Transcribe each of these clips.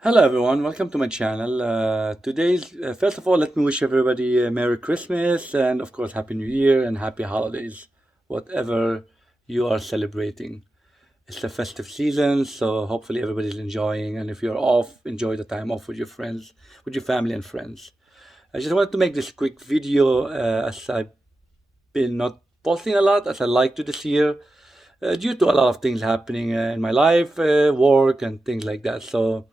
Hello everyone, welcome to my channel. First of all, let me wish everybody a Merry Christmas and of course Happy New Year and Happy Holidays, whatever you are celebrating. It's the festive season, so hopefully everybody's enjoying. And if you're off, enjoy the time off with your friends, with your family and friends. I just wanted to make this quick video as I've been not posting a lot as I like to this year due to a lot of things happening in my life, work and things like that. So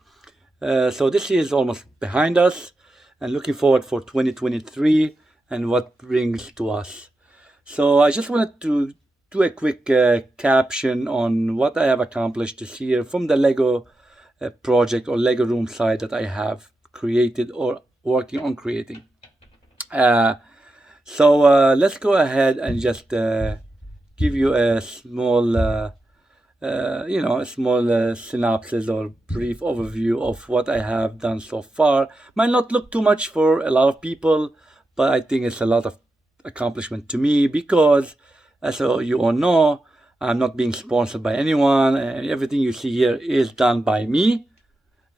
this year is almost behind us, and looking forward for 2023 and what brings to us. So I just wanted to do a quick caption on what I have accomplished this year from the Lego project or Lego room side that I have created or working on creating. Uh, so let's go ahead and just give you a small a small synopsis or brief overview of what I have done so far. Might not look too much for a lot of people, but I think it's a lot of accomplishment to me because, as you all know, I'm not being sponsored by anyone, and everything you see here is done by me.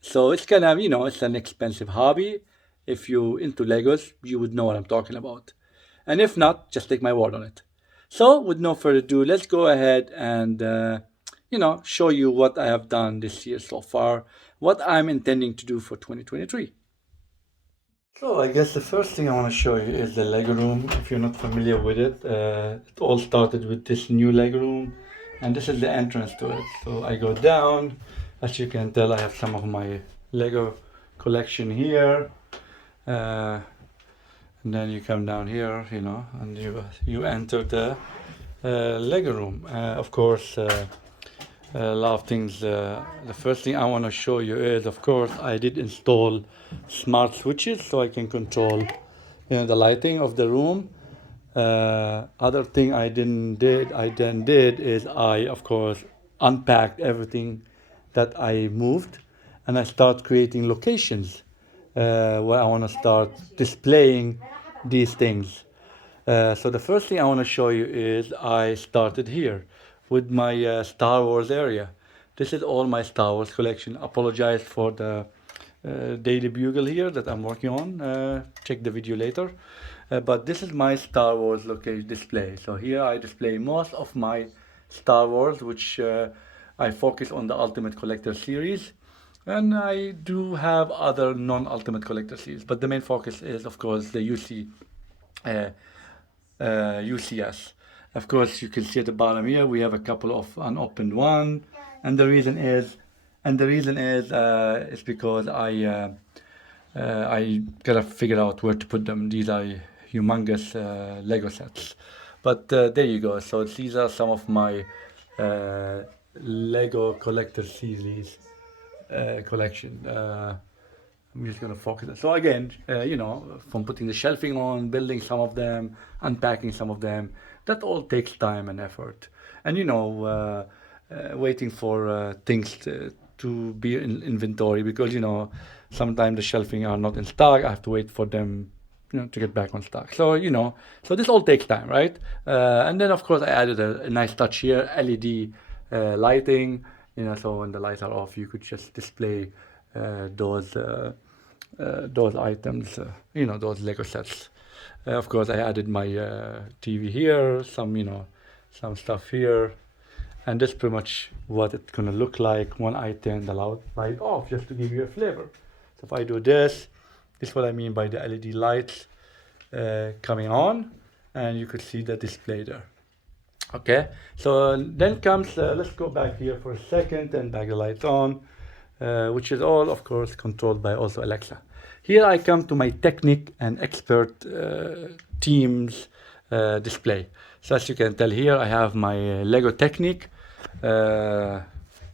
So it's kind of, it's an expensive hobby. If you're into Legos, you would know what I'm talking about. And if not, just take my word on it. So, with no further ado, let's go ahead and, show you what I have done this year so far, what I'm intending to do for 2023. So, I guess the first thing I want to show you is the Lego room. If you're not familiar with it, it all started with this new Lego room, and this is the entrance to it. So, I go down. As you can tell, I have some of my Lego collection here. Uh, and then you come down here, and you enter the Lego room. Of course, a lot of things. The first thing I want to show you is, of course, I did install smart switches so I can control, the lighting of the room. Other thing I then did is I, of course, unpacked everything that I moved, and I start creating locations where I want to start displaying these things. So the first thing I want to show you is I started here with my Star Wars area. This is all my Star Wars collection. Apologize for the Daily Bugle here that I'm working on. Check the video later. But this is my Star Wars location display. So here I display most of my Star Wars, which I focus on the Ultimate Collector series. And I do have other non-Ultimate Collector series, but the main focus is, of course, the uh, UCS. Of course, you can see at the bottom here we have a couple of unopened one, and the reason is it's because I gotta figure out where to put them. These are humongous Lego sets, but there you go. So these are some of my uh, Lego collector series collection. I'm just gonna focus. So again, from putting the shelving on, building some of them, unpacking some of them, that all takes time and effort. And waiting for things to be in inventory because sometimes the shelving are not in stock. I have to wait for them, to get back on stock. So this all takes time, right? And then of course I added a nice touch here, LED lighting. So when the lights are off, you could just display those items, those Lego sets. Of course, I added my TV here, some stuff here, and that's pretty much what it's gonna look like when I turn the light off, just to give you a flavor. So if I do this is what I mean by the LED lights coming on, and you could see the display there. Okay, so then comes, let's go back here for a second and back the lights on, which is all, of course, controlled by also Alexa. Here I come to my Technic and Expert teams display. So as you can tell here, I have my Lego Technic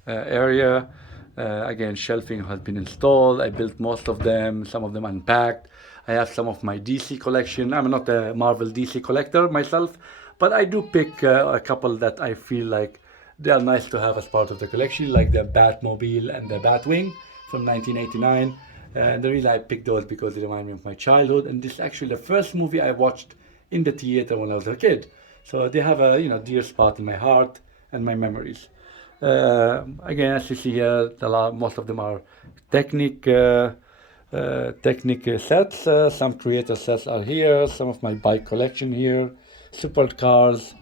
area. Again, shelving has been installed. I built most of them, some of them unpacked. I have some of my DC collection. I'm not a Marvel DC collector myself, but I do pick a couple that I feel like they are nice to have as part of the collection, like the Batmobile and the Batwing from 1989. And the reason I picked those because they remind me of my childhood, and this is actually the first movie I watched in the theater when I was a kid. So they have a dear spot in my heart and my memories. Again, as you see here, most of them are Technic Technic sets. Some creator sets are here. Some of my bike collection here. Supercars,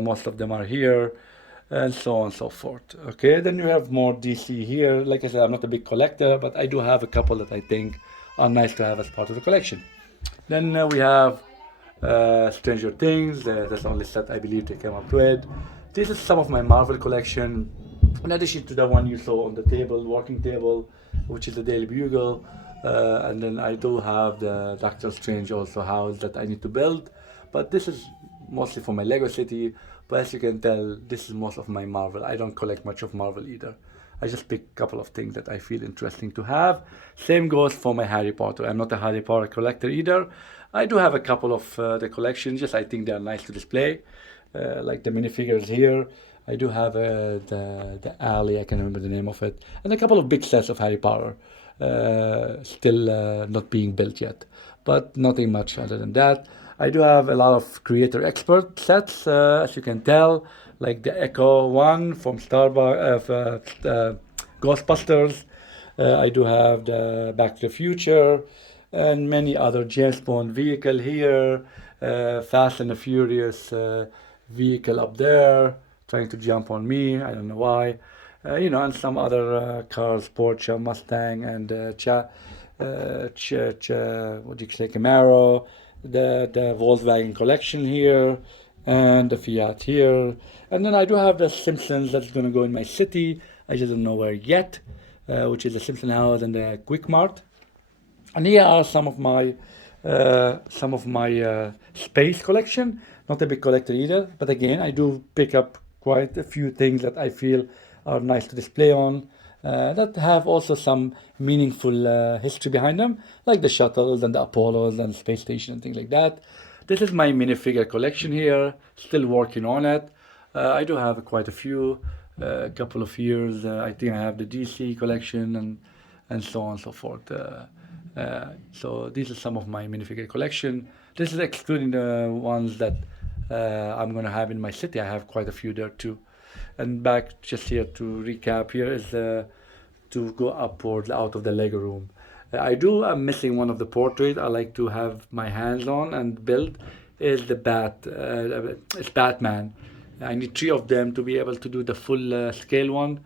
most of them are here, and so on and so forth. Okay, then you have more DC here. Like I said, I'm not a big collector, but I do have a couple that I think are nice to have as part of the collection. Then we have Stranger Things. That's the only set I believe they came up with. This is some of my Marvel collection. In addition to the one you saw on the table, working table, which is the Daily Bugle. And then I do have the Doctor Strange also house that I need to build. But this is mostly for my Lego City. But as you can tell, this is most of my Marvel. I don't collect much of Marvel either. I just pick a couple of things that I feel interesting to have. Same goes for my Harry Potter. I'm not a Harry Potter collector either. I do have a couple of the collections, just I think they are nice to display, like the minifigures here. I do have the alley, I can remember the name of it, and a couple of big sets of Harry Potter, still not being built yet, but nothing much other than that. I do have a lot of creator expert sets, as you can tell, like the Echo one from Ghostbusters. I do have the Back to the Future and many other James Bond vehicle here, Fast and the Furious vehicle up there, trying to jump on me. I don't know why. And some other cars, Porsche, Mustang, and what do you say, Camaro, the Volkswagen collection here, and the Fiat here. And then I do have the Simpsons that's going to go in my city. I just don't know where yet, which is the Simpson House and the Quick Mart. And here are some of my space collection. Not a big collector either, but again, I do pick up quite a few things that I feel are nice to display on. That have also some meaningful history behind them, like the shuttles and the Apollos and space station and things like that. This is my minifigure collection here, still working on it. I do have quite a few, a couple of years. I think I have the DC collection and so on and so forth. So these are some of my minifigure collection. This is excluding the ones that I'm gonna have in my city. I have quite a few there too. And back just here to recap, here is to go upwards out of the Lego room. I'm missing one of the portraits I like to have my hands on and build is the it's Batman. I need three of them to be able to do the full scale one,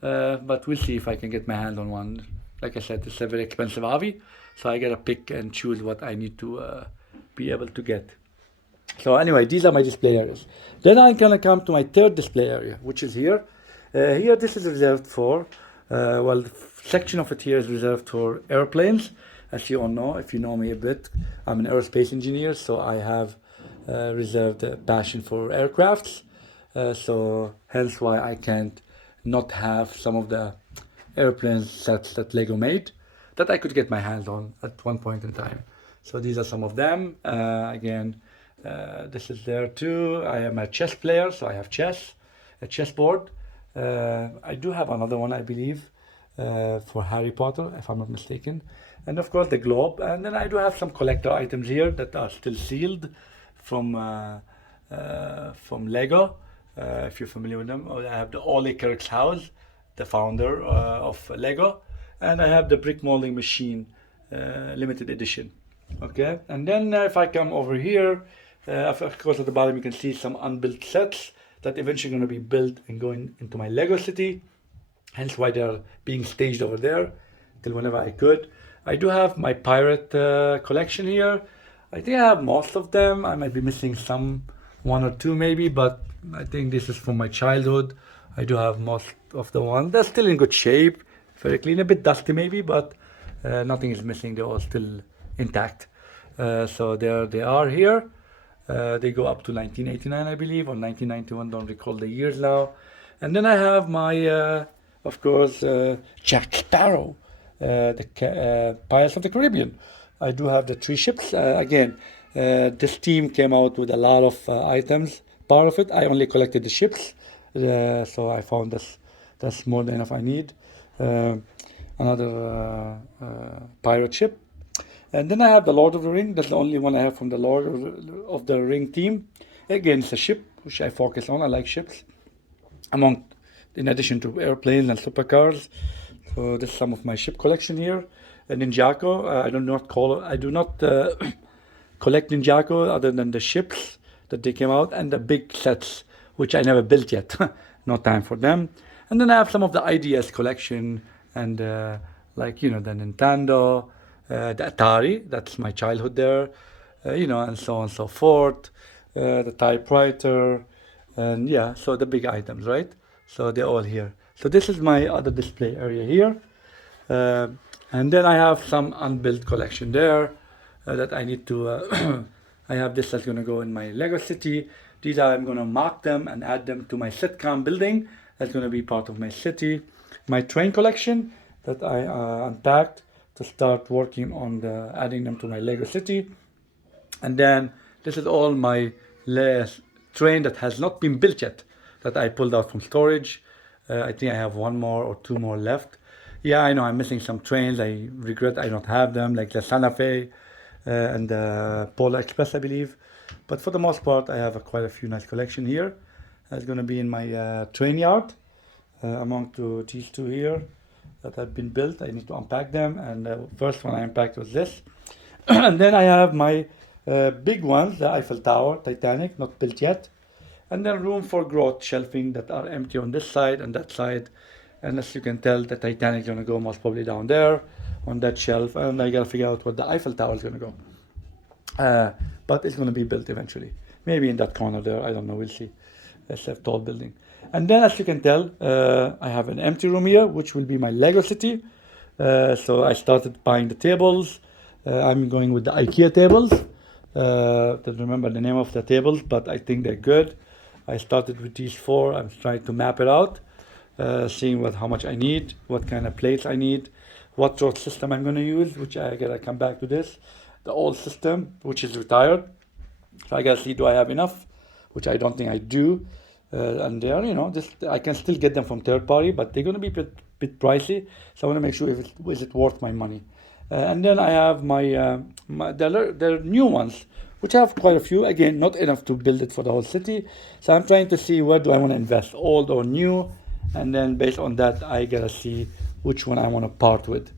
but we'll see if I can get my hands on one. Like I said, it's a very expensive hobby, so I gotta pick and choose what I need to be able to get. So anyway, these are my display areas. Then I'm gonna come to my third display area, which is here. Here, this is reserved for, the section of it here is reserved for airplanes. As you all know, if you know me a bit, I'm an aerospace engineer, so I have reserved a passion for aircrafts. So hence why I can't not have some of the airplane sets that Lego made that I could get my hands on at one point in time. So these are some of them. Again, this is there too. I am a chess player, so I have a chessboard. I do have another one, I believe, for Harry Potter, if I'm not mistaken. And of course the globe. And then I do have some collector items here that are still sealed from Lego, if you're familiar with them. I have the Ole Kirk's house, the founder of Lego, and I have the brick molding machine, limited edition. Okay, and then if I come over here, of course at the bottom you can see some unbuilt sets that eventually going to be built and going into my Lego city. Hence why they're being staged over there till whenever I could. I do have my pirate collection here. I think I have most of them. I might be missing one or two maybe, but I think this is from my childhood. I do have most of the ones. They're still in good shape, very clean, a bit dusty maybe, but nothing is missing. They're all still intact. So there they are here. They go up to 1989, I believe, or 1991. Don't recall the years now. And then I have my, of course, Jack Sparrow, the Pirates of the Caribbean. I do have the three ships. Again, this team came out with a lot of items. Part of it, I only collected the ships, so I found that's more than enough I need. Another pirate ship. And then I have the Lord of the Ring. That's the only one I have from the Lord of the Ring team. Again, it's a ship, which I focus on. I like ships. Among in addition to airplanes and supercars. So this is some of my ship collection here. Ninjago, I do not collect Ninjago other than the ships that they came out and the big sets, which I never built yet. No time for them. And then I have some of the IDS collection and like, the Nintendo, the Atari, that's my childhood there, and so on and so forth. The typewriter, and yeah, so the big items, right? So they're all here. So this is my other display area here. Uh, and then I have some unbuilt collection there that I need to, I have this that's going to go in my Lego city. These I'm going to mark them and add them to my sitcom building. That's going to be part of my city. My train collection that I unpacked to start working on adding them to my Lego city. And then this is all my train that has not been built yet that I pulled out from storage. I think I have one more or two more left. Yeah, I know I'm missing some trains. I regret I don't have them, like the Santa Fe and the Polar Express, I believe. But for the most part, I have quite a few nice collection here. It's going to be in my train yard among these two here that have been built. I need to unpack them. And the first one I unpacked was this. And then I have my big ones, the Eiffel Tower, Titanic, not built yet. And then room for growth shelving that are empty on this side and that side. And as you can tell, the Titanic is going to go most probably down there on that shelf. And I got to figure out where the Eiffel Tower is going to go. But it's going to be built eventually. Maybe in that corner there. I don't know. We'll see. It's a tall building. And then as you can tell, I have an empty room here, which will be my Lego city. So I started buying the tables. I'm going with the IKEA tables. Don't remember the name of the tables, but I think they're good. I started with these four. I'm trying to map it out, seeing how much I need, what kind of plates I need, what sort of system I'm going to use, which I gotta come back to this. The old system, which is retired. So I gotta see, do I have enough? Which I don't think I do. And they are, I can still get them from third party, but they're going to be a bit pricey. So I want to make sure is it worth my money. And then I have the new ones, which I have quite a few. Again, not enough to build it for the whole city. So I'm trying to see where do I want to invest, old or new. And then based on that, I gotta see which one I want to part with.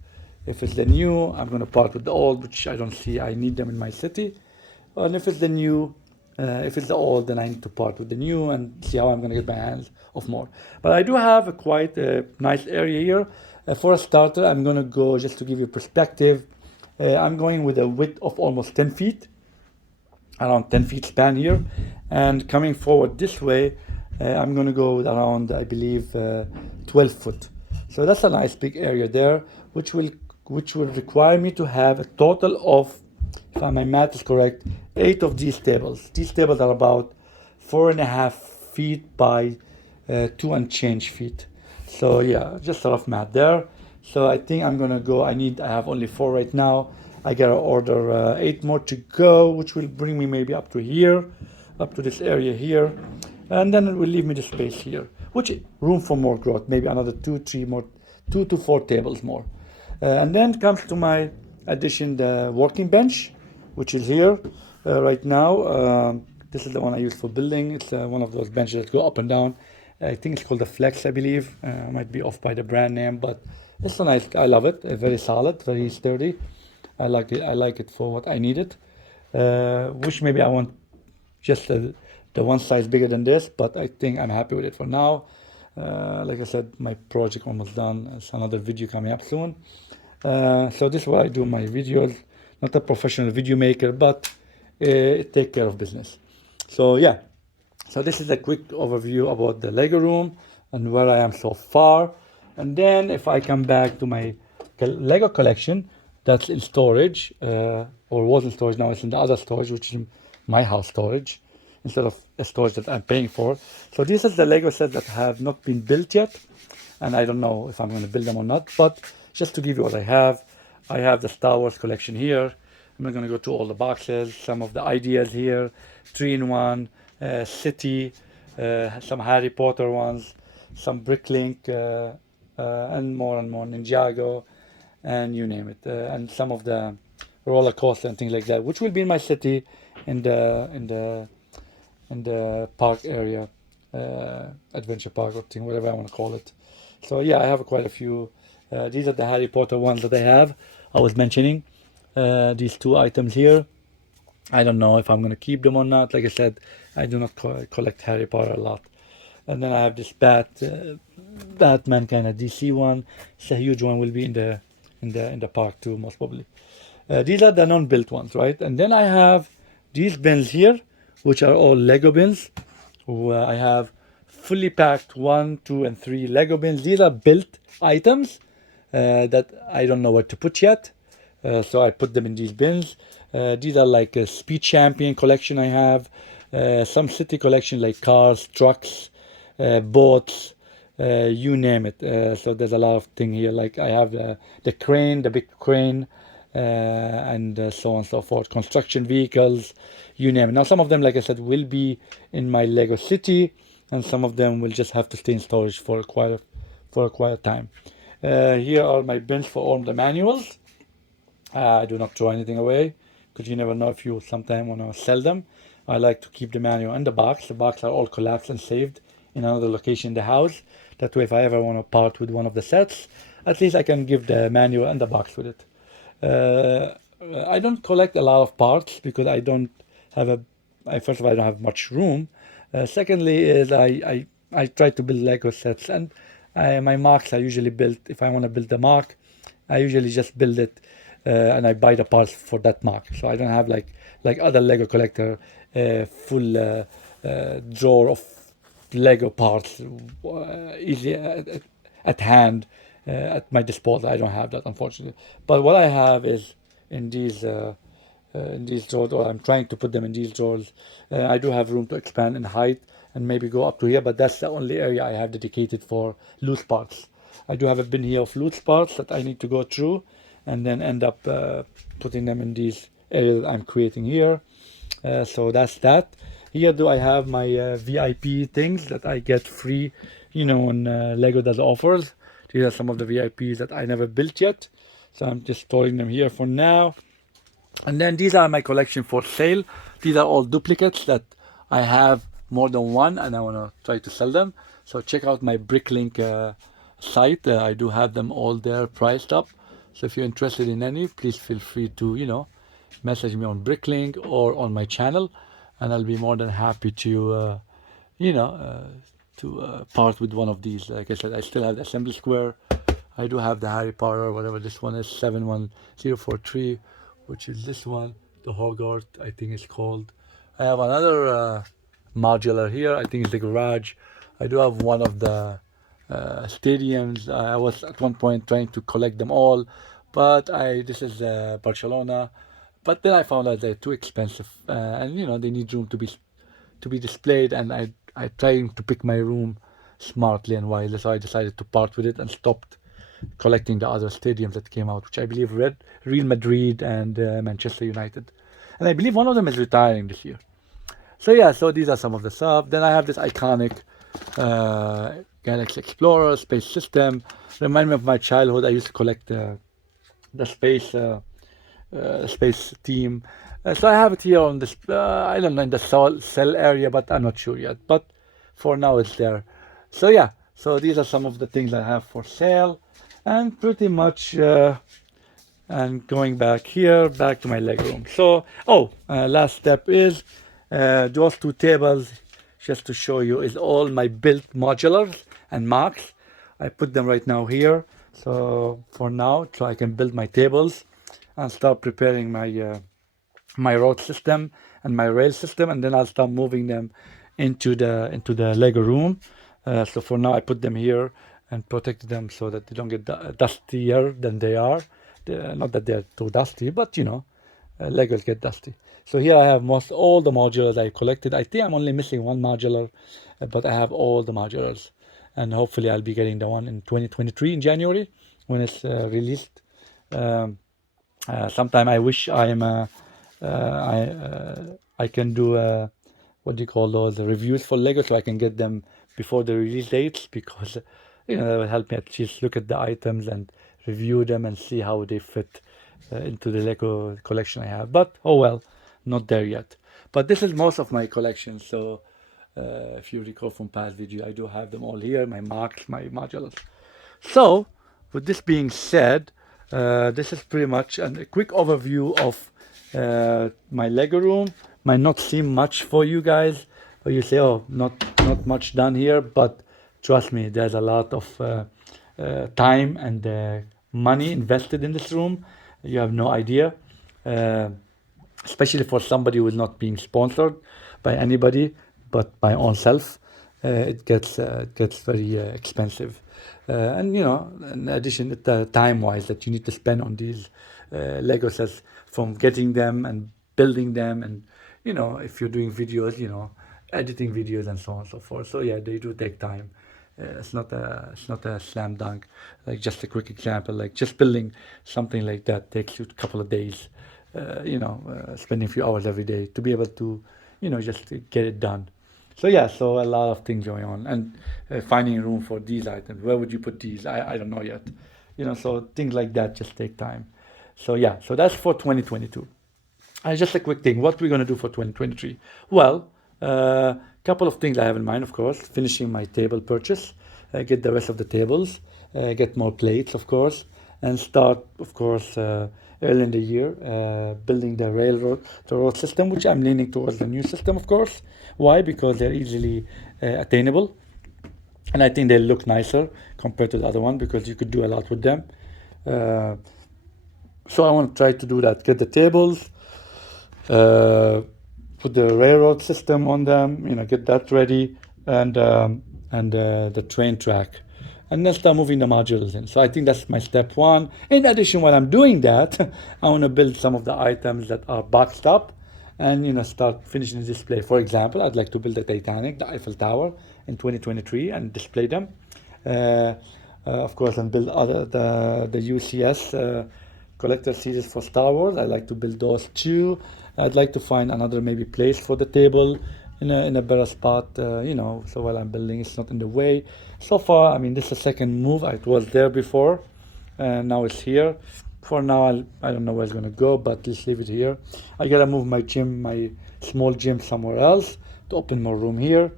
If it's the new, I'm going to part with the old, which I don't see I need them in my city. And if it's the new, if it's the old, then I need to part with the new and see how I'm going to get my hands of more. But I do have quite a nice area here. For a starter, I'm going to go, just to give you perspective, I'm going with a width of almost 10 feet, around 10 feet span here. And coming forward this way, I'm going to go with around, I believe, 12 foot. So that's a nice big area there, which will require me to have a total of, if my math is correct, 8 of these tables. These tables are about 4.5 feet by 2 and change feet. So yeah, just a rough math there. So I think I'm gonna go. I have only 4 right now. I gotta order 8 more to go, which will bring me maybe up to here, up to this area here, and then it will leave me the space here, which room for more growth. Maybe another 2 to 4 tables more. And then comes to my addition, the working bench, which is here right now. This is the one I use for building. It's one of those benches that go up and down. I think it's called the Flex, I believe. Might be off by the brand name, but it's so nice. I love it. Very solid, very sturdy. I like it. I like it for what I need it. Wish maybe I want just the one size bigger than this, but I think I'm happy with it for now. Like I said, my project almost done. It's another video coming up soon. So this is what I do in my videos. Not a professional video maker, but take care of business. So yeah, so this is a quick overview about the Lego room and where I am so far. And then if I come back to my Lego collection, that's in storage, or was in storage, now it's in the other storage, which is my house storage, instead of a storage that I'm paying for. So this is the Lego sets that have not been built yet, and I don't know if I'm going to build them or not, but just to give you what I have the Star Wars collection here. I'm not going to go to all the boxes, some of the ideas here, 3-in-1, City, some Harry Potter ones, some Bricklink, and more Ninjago, and you name it, and some of the roller coaster and things like that, which will be in my city in the park area. adventure park or thing, whatever I want to call it. So yeah, I have quite a few. These are the Harry Potter ones that I have. I was mentioning these two items here. I don't know if I'm gonna keep them or not. Like I said, I do not collect Harry Potter a lot. And then I have this Batman kind of DC one. It's a huge one. Will be in the park too, most probably. These are the non-built ones, right? And then I have these bins here, which are all Lego bins. Where I have fully packed 1, 2, and 3 Lego bins. These are built items that I don't know where to put yet. So I put them in these bins. These are like a Speed Champion collection I have. Some city collection like cars, trucks, boats, you name it. So there's a lot of thing here. Like I have the crane, the big crane, and so on and so forth. Construction vehicles, you name it. Now some of them, like I said, will be in my Lego City, and some of them will just have to stay in storage for quite a time. Here are my bins for all the manuals. I do not throw anything away because you never know if you sometime want to sell them. I like to keep the manual in the box. The box are all collapsed and saved in another location in the house. That way, if I ever want to part with one of the sets, at least I can give the manual and the box with it. Uh, I don't collect a lot of parts because I don't have first of all, I don't have much room. Secondly, is I try to build Lego sets, and my marks are usually built. If I want to build the mark, I usually just build it, and I buy the parts for that mark. So I don't have like other Lego collector, full drawer of Lego parts easy at hand at my disposal. I don't have that, unfortunately. But what I have is in these drawers, or I'm trying to put them in these drawers. I do have room to expand in height and maybe go up to here, but that's the only area I have dedicated for loose parts. I do have a bin here of loose parts that I need to go through and then end up putting them in these areas that I'm creating here. So that's that. Here do I have my VIP things that I get free, when Lego does offers. These are some of the VIPs that I never built yet. So I'm just storing them here for now. And then these are my collection for sale. These are all duplicates that I have more than one and I want to try to sell them. So check out my Bricklink site. I do have them all there priced up. So if you're interested in any, please feel free to, message me on Bricklink or on my channel. And I'll be more than happy to, you know, uh, part with one of these. Like I said, I still have the assembly square. I do have the Harry Potter, whatever this one is, 71043, which is this one, the Hogwarts, I think it's called. I have another modular here, I think it's the garage. I do have one of the stadiums. I was at one point trying to collect them all, but this is Barcelona. But then I found out they're too expensive, and they need room to be displayed, and I trying to pick my room smartly and wisely, so I decided to part with it and stopped collecting the other stadiums that came out, which I believe Real Madrid and Manchester United, and I believe one of them is retiring this year. So yeah, so these are some of the stuff. Then I have this iconic Galaxy Explorer space system. Remind me of my childhood. I used to collect the space team. So I have it here on this, I don't know, in the cell area, but I'm not sure yet. But for now, it's there. So yeah, so these are some of the things I have for sale, and pretty much. And going back here, back to my leg room. So, last step is those two tables, just to show you, is all my built modulars and marks. I put them right now here. So for now, so I can build my tables and start preparing my road system and my rail system, and then I'll start moving them into the Lego room. So for now, I put them here and protect them so that they don't get dustier than they are. Not that they're too dusty, but Legos get dusty. So here I have most all the modulars I collected. I think I'm only missing one modular, but I have all the modulars, and hopefully I'll be getting the one in 2023 in January when it's released. Um, Sometime I wish I can do what do you call those reviews for Lego, so I can get them before the release dates, because that will help me at least look at the items and review them and see how they fit into the Lego collection I have. But oh well, not there yet. But this is most of my collection. So If you recall from past video, I do have them all here, my marks, my modulus. So, with this being said, this is pretty much a quick overview of my Lego room. Might not seem much for you guys, but you say, oh, not much done here, but trust me, there's a lot of time and money invested in this room. You have no idea. Uh, Especially for somebody who is not being sponsored by anybody but by own self, it gets very expensive. And you know, in addition, the time wise that you need to spend on these Lego sets, from getting them and building them, and you know, if you're doing videos, you know, editing videos and so on and so forth. So yeah, they do take time. It's not a slam dunk. Like just a quick example, like just building something like that takes you a couple of days. Spending a few hours every day to be able to, you know, just to get it done. So yeah, so a lot of things going on, and finding room for these items. Where would you put these? I don't know yet. You know, so things like that just take time. So yeah, so that's for 2022. Just a quick thing. What we're going to do for 2023? Well, a couple of things I have in mind, of course. Finishing my table purchase, get the rest of the tables, get more plates, of course, and start, of course, early in the year, building the road system, which I'm leaning towards the new system, of course. Why? Because they're easily attainable, and I think they look nicer compared to the other one because you could do a lot with them. Uh, so I want to try to do that. Get the tables, uh, put the railroad system on them, you know, get that ready, and the train track, and then start moving the modules in. So I think that's my step one. In addition, while I'm doing that, I want to build some of the items that are boxed up, and you know, start finishing the display. For example, I'd like to build the Titanic, the Eiffel Tower, in 2023 and display them. Of course, and build other the UCS collector series for Star Wars. I like to build those too. I'd like to find another maybe place for the table in a better spot, you know, so while I'm building, it's not in the way. So far, I mean, this is the second move. It was there before, and now it's here. For now, I don't know where it's gonna go, but let's leave it here. I gotta move my gym, my small gym, somewhere else to open more room here.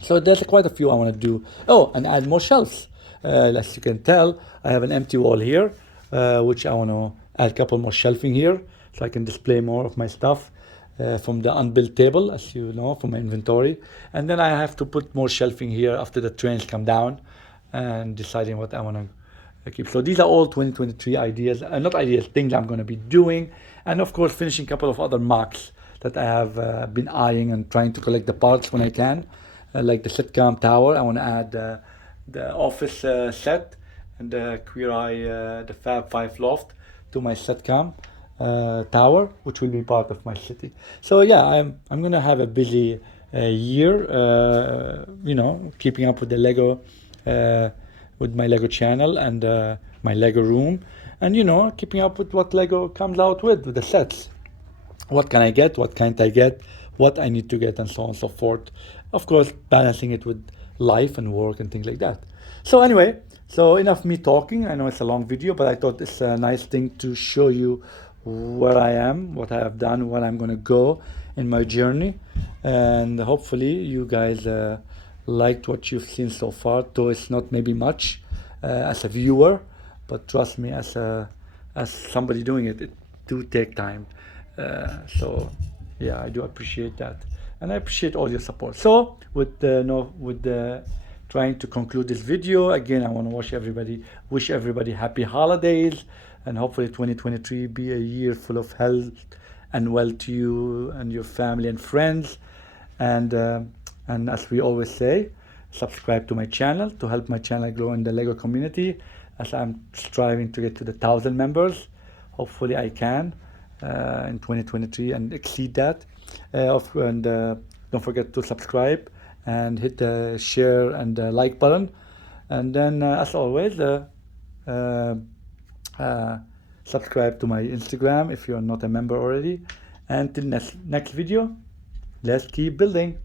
So there's quite a few I want to do. Oh, and add more shelves. As you can tell, I have an empty wall here, which I want to add a couple more shelving here, so I can display more of my stuff from the unbuilt table, as you know, from my inventory. And then I have to put more shelving here after the trains come down, and deciding what I want to keep. So these are all 2023 ideas, not ideas, things I'm going to be doing, and of course finishing a couple of other mocks that I have been eyeing and trying to collect the parts when I can, like the sitcom tower. I want to add the office set and the Queer Eye, the Fab 5 loft to my sitcom tower, which will be part of my city. So yeah, I'm gonna have a busy year, you know, keeping up with the Lego, with my Lego channel and my Lego room, and you know, keeping up with what Lego comes out with the sets. What can I get? What can't I get? What I need to get, and so on and so forth. Of course, balancing it with life and work and things like that. So anyway, so enough me talking. I know it's a long video, but I thought it's a nice thing to show you where I am, what I have done, where I'm gonna go in my journey, and hopefully you guys liked what you've seen so far. Though it's not maybe much as a viewer, but trust me, as somebody doing it, it do take time. So yeah, I do appreciate that, and I appreciate all your support. So with the no with the trying to conclude this video again, I want to wish everybody happy holidays, and hopefully 2023 be a year full of health and wealth to you and your family and friends. And as we always say, subscribe to my channel to help my channel grow in the Lego community, as I'm striving to get to the 1,000 members. Hopefully I can in 2023 and exceed that. And don't forget to subscribe and hit the share and like button. And then, as always, uh, subscribe to my Instagram if you're not a member already. And till next video, let's keep building.